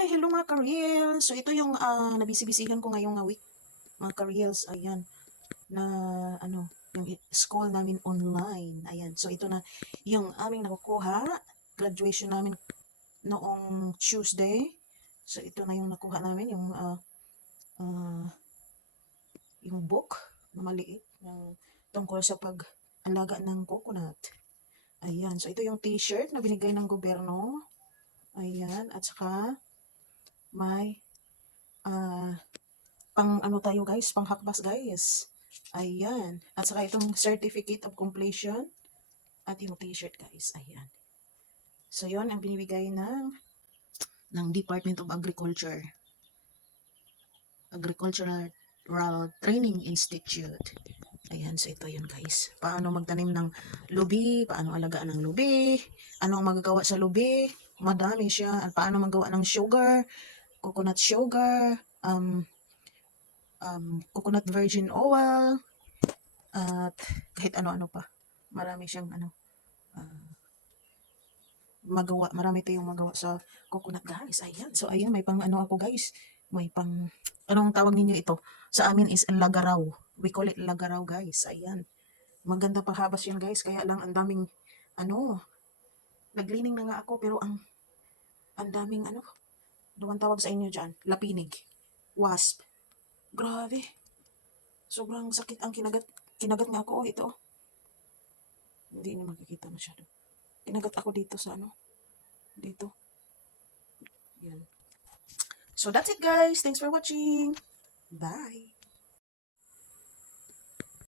Hi, hello mga ka-reels. So ito yung nabisi-bisihan ko ngayong week, mga ka-reels. Ayan, na yung school namin online. Ayan, so ito na yung aming nakukuha. Graduation namin noong Tuesday. So ito na yung nakuha namin, yung book na maliit ng tungkol sa pag-alaga ng coconut. Ayan, so ito yung t-shirt na binigay ng gobyerno. Ayan, at saka may pang ano tayo guys, pang hakbas guys. Ayan. At saka itong certificate of completion at yung t-shirt guys. Ayan. So yon ang binibigay ng Department of Agricultural Training Institute. Ayan, so ito yun guys. Paano magtanim ng lubi, paano alagaan ng lubi, ano ang magagawa sa lubi, madami siya. At paano magawa ng sugar, coconut sugar, coconut virgin oil, at kahit ano-ano pa. Marami siyang magawa. Marami tayong magawa sa coconut guys. Ayan. So ayan, may pang ano ako guys. May pang, anong tawag ninyo ito? Sa amin is lagaraw. We call it lagaraw guys. Ayan. Maganda pang habas yan guys. Kaya lang ang daming naglining na nga ako pero ang daming doon tawag sa inyo dyan. Lapinig. Wasp. Grabe. Sobrang sakit ang kinagat. Kinagat nga ako. Ito. Hindi niyo makikita masyado. Kinagat ako dito sa dito. Yan. So that's it guys. Thanks for watching. Bye.